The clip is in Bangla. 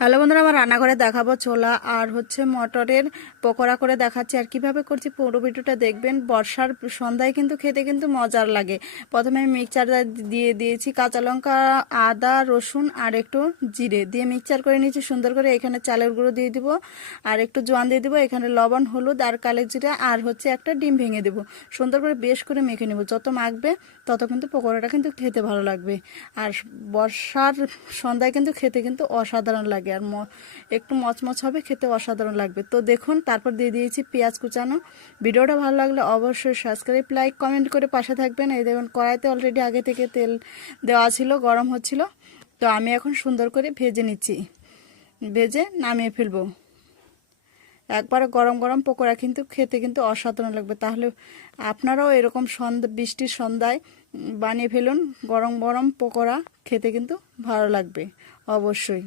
হ্যালো বন্ধুরা, আমার রান্নাঘরে দেখাবো ছোলা আর মটরের পকোড়া করে দেখাচ্ছি। আর কিভাবে করছি পুরো ভিডিওটা দেখবেন। বর্ষার সন্ধ্যায় কিন্তু খেতে কিন্তু মজার লাগে। প্রথমে আমি মিক্সচার দিয়ে দিয়েছি কাঁচা লঙ্কা, আদা, রসুন আর একটু জিরে দিয়ে মিক্সচার করে নিয়েছি সুন্দর করে। এখানে চালের গুঁড়ো দিয়ে দিব আর একটু জোয়ান দিয়ে দিব। এখানে লবণ, হলুদ আর কালো জিরা আর একটা ডিম ভেঙে দেবো। সুন্দর করে বেশ করে মেখে নেব। যত মাখবে তত কিন্তু পকোড়াটা কিন্তু খেতে ভালো লাগবে। আর বর্ষার সন্ধ্যায় কিন্তু খেতে কিন্তু অসাধারণ লাগে। আর একটু মচমচ হবে, খেতে অসাধারণ লাগবে। তো দেখুন, তারপর দিয়ে দিয়েছি পেঁয়াজ কুচানো। ভিডিওটা ভালো লাগলে অবশ্যই সাবস্ক্রাইব, লাইক, কমেন্ট করে পাশে থাকবেন। এই দেখুন, কড়াইতে অলরেডি আগে থেকে তেল দেওয়া ছিল, গরম হচ্ছিল। তো আমি এখন সুন্দর করে ভেজে নিচ্ছি, ভেজে নামিয়ে ফেলবো। একবারে গরম গরম পকোড়া কিন্তু খেতে কিন্তু অসাধারণ লাগবে। তাহলে আপনারাও এরকম বৃষ্টির সন্ধ্যায় বানিয়ে ফেলুন গরম গরম পকোড়া, খেতে কিন্তু ভালো লাগবে অবশ্যই।